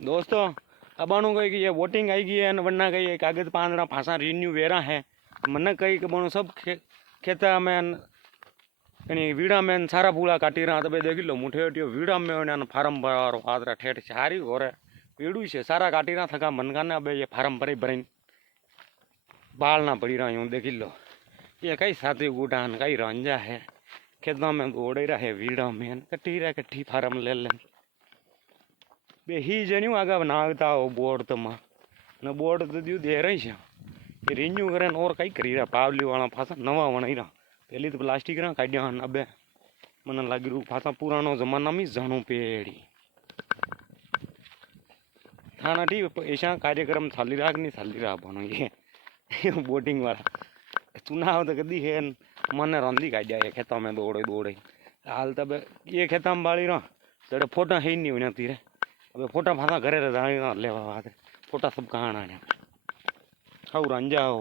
दोस्तों अब अणु कही कि ये वोटिंग आई गई है वरना कही कागज पांदड़ा फांसा रिन्यू वेरा है मन कही कि बणु सब खेता में वीड़ा में सारा पूला काटी रहा तब देख लो मुठे वीड़ा में फार्म भरा फादरा ठेठ सारी घोरे वीड़ू से सारा काटी रहा थका मनका ने अब ये फार्म भरी भरी बाल ना पड़ी रहा हूँ देख लो ये कई साथी गुटान कई रंजा है खेतों में दौड़े रहे वीड़ा में कट्ठी फार्म ले लें बे ही जन्यू आगे नागता हो बोर्ड तो मां न बोर्ड तो दियो दे रही है रिन्यू करे और कई करी रहा पावली वाला फासा नवा वणाई रहा पहली तो प्लास्टिक रहा काढ़िया अबे मन लगी रू फासा पुरानो जमाना में जाणू पेड़ी थाना ठीक ऐसा कार्यक्रम चाली रहा नहीं चाली रहा बनो ये बोटिंग वाला चुनाव तो कदी है मन रंधी काढ़िया है खेतों में दौड़े दौड़े हाल तब ये खेता में बाड़ी रहा तो फोटा है नहीं होना तीरे अब फोटा फासा घरे लेवा फोटा सब कहाँ आने हाउ रंजा हो।